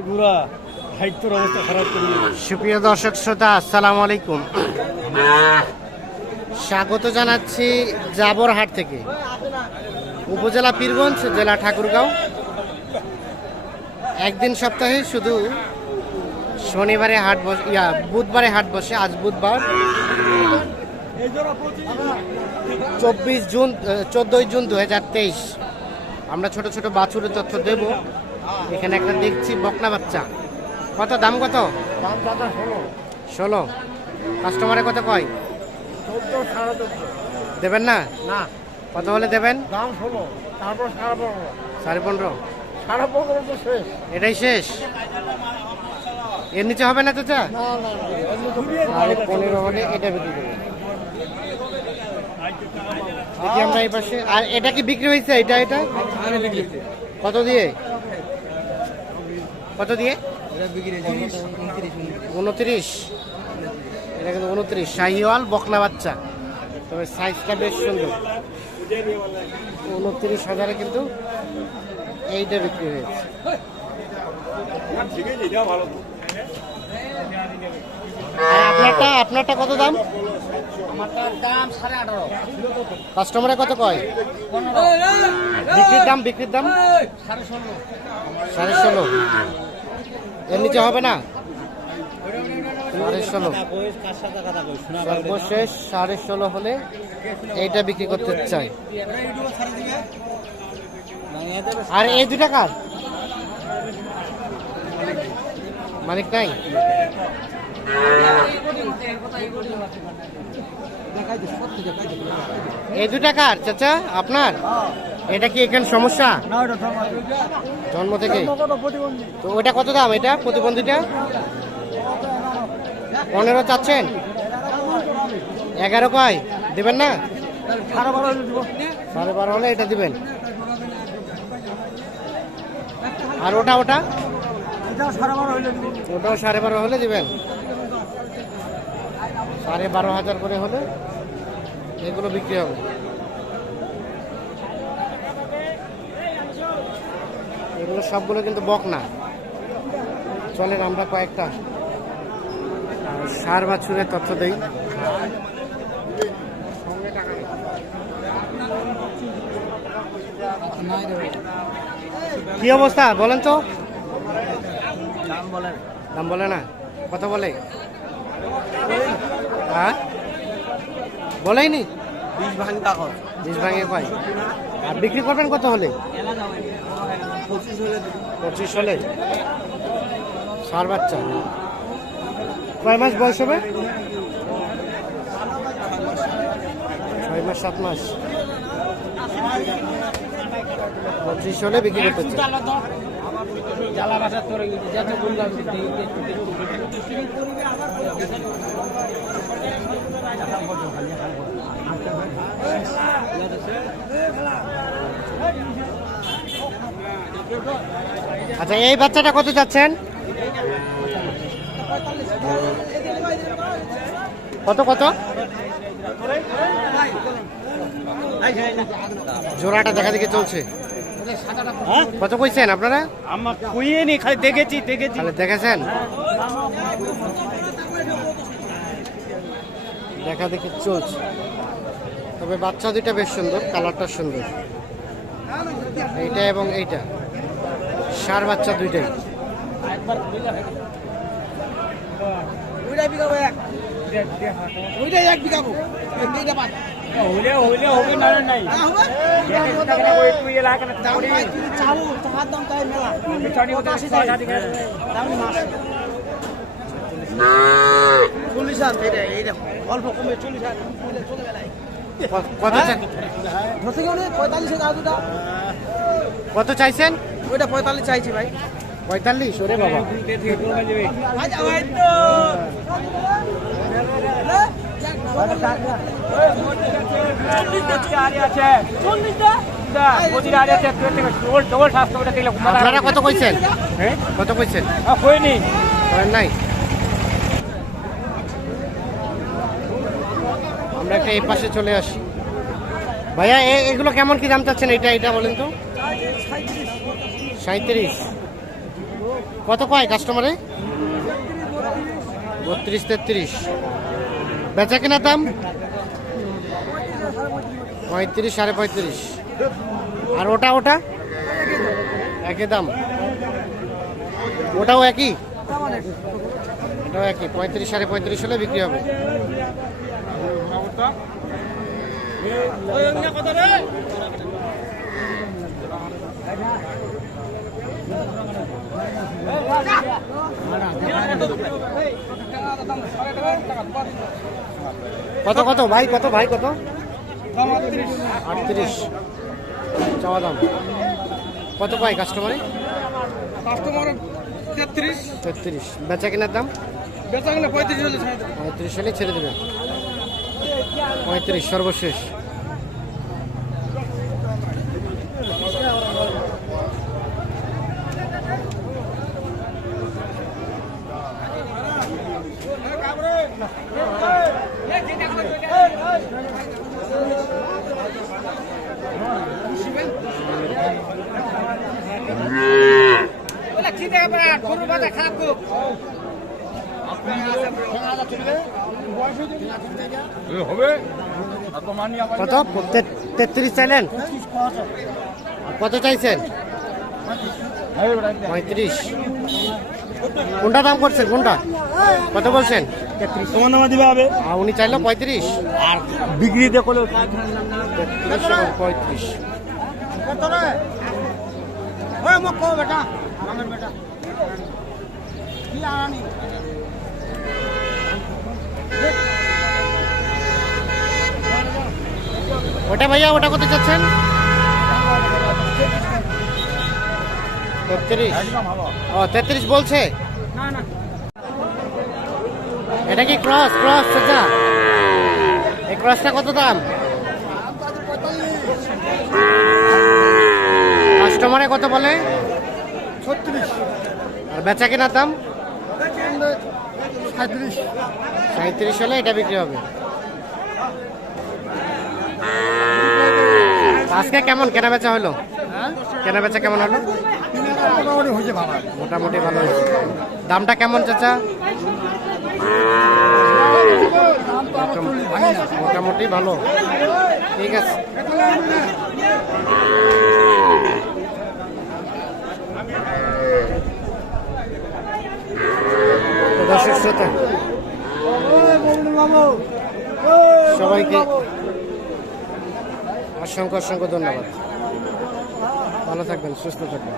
এগুলা হাইটর অবস্থা খারাপ করে সুপ্রিয় দর্শক শ্রোতা, আসসালামু আলাইকুম। স্বাগত জানাচ্ছি জাবরহাট থেকে, উপজেলা পীরগঞ্জ, জেলা ঠাকুরগাঁও। একদিন সপ্তাহে শুধু শনিবারে হাট বসে, বুধবারে হাট বসে। আজ বুধবার 14 জুন 2023। আমরা ছোট ছোট বাছুরের তথ্য দেব। এখানে একটা দেখছি বকনা বাচ্চা। কত দাম? কত? 16। কাস্টমারে কত কয়? 14, দেবেন না? না কত হলে দেবেন? দাম 16, তারপর 15.5, 15.5। 15.5 তো শেষ। এটাই শেষ? এর নিচে হবে না চাচা? না 15.5 হলে এটা বিক্রি করবেন। দেখি আমরা এই পাশে। আর এটা কি বিক্রি হয়েছে? এটা কত দিয়ে? কত দিয়ে? 29। এটা কিন্তু 29। শাহিওয়াল বকনা বাচ্চা, তবে সাইজটা বেশ সুন্দর। 29,000 কিন্তু এইটা বিক্রি হয়েছে। আপনারটা কত দাম? আমারটার দাম 18.5। কাস্টমারে কত কয়? 15। বিক্রির দাম 16.5। এর নিচে হবে না? 16.5। সর্বশেষ 16.5 হলে এইটা বিক্রি করতে চাই। আর এই 2 টাকার মালিক নাই? এই 2 টাকার চাচা আপনার? এটা কি এখানে সমস্যা? জন্ম থেকে? তো ওটা কত দাম? এটা প্রতিবন্ধীটা 15 চাচ্ছেন? 11 কয়? দিবেন না? 12.5 হলে এটা দিবেন। আর ওটাও 12.5 হলে দিবেন। 12,500 করে হলে এগুলো বিক্রি হবে। এগুলো সবগুলো কিন্তু বকনা। চলেন আমরা কয়েকটা ষাঁড় বাছুরের তথ্য দেই। কি অবস্থা বলেন তো? দাম বলে না? কত বলে? হ্যাঁ বলেইনি? 20 ভাঙে কয়? আর বিক্রি করবেন কত হলে? 25 হলে। ষাঁড় বাচ্চা কয় মাস বয়স হবে? 6 মাস 7 মাস। 25 হলে বিক্রি করতে চাই। আচ্ছা, এই বাচ্চাটা কত যাচ্ছেন? কত কত? জোড়াটা দেখা দেখে চলছে। কত কইছেন আপনারা? আমার কইনি, খালি দেখেছি। তাহলে দেখেছেন? দেখা দেখে চলছে। তবে বাচ্চা দুইটা বেশ সুন্দর, কালারটা সুন্দর। এইটা এবং এইটা ষাঁড় বাচ্চা দুইটাই। কত চাইছেন? ওইটা 45 চাইছি ভাই। 45? ওরে বাবা। আপনারা কত কইছেন? কত কইছেন? নাই। আমরা একটা এই পাশে চলে আসি। ভাইয়া এগুলো কেমন কি দাম চাচ্ছেন? এটা বলেন তো। 37। কত কয় কাস্টমারে? 32-33। বেচা কেনার দাম 35-35.5। আর ওটা একই দাম? ওটাও একই? এটাও একই, 35-35.5 হলে বিক্রি হবে। কত কত ভাই, কত 38 চাওয়া দাম। কত পাই কাস্টমারে? 33। বেচা কেনার দাম 35 হলে ছেড়ে দেবেন। 35 সর্বশেষ। কত? 33 চাইলেন? কত চাইছেন? 35। কোনটা দাম করছেন? কোনটা কত বলছেন? 33 তোমার নামে দিবে হবে। আর উনি চাইলো 35 আর বিক্রি দিয়ে করলে 35। ওটা ভাইয়া, ওটা কত চাচ্ছেন? 33। ও 33 বলছে। এটা কি ক্রস চাচা? এই ক্রসটা কত দাম? কাস্টমারে কত বলে? 36। আর বেচা কেনার দাম 37। 37 হলে এটা বিক্রি হবে। আজকে কেমন কেনা বেচা হলো? কেনা বেচা কেমন হলো? মোটামুটি হয়েছে ভালো। মোটামুটি ভালো হয়েছে। দামটা কেমন চাচা? মোটামুটি ভালো। ঠিক আছে। দর্শক শ্রোতা সবাইকে অসংখ্য ধন্যবাদ। ভালো থাকবেন, সুস্থ থাকবেন।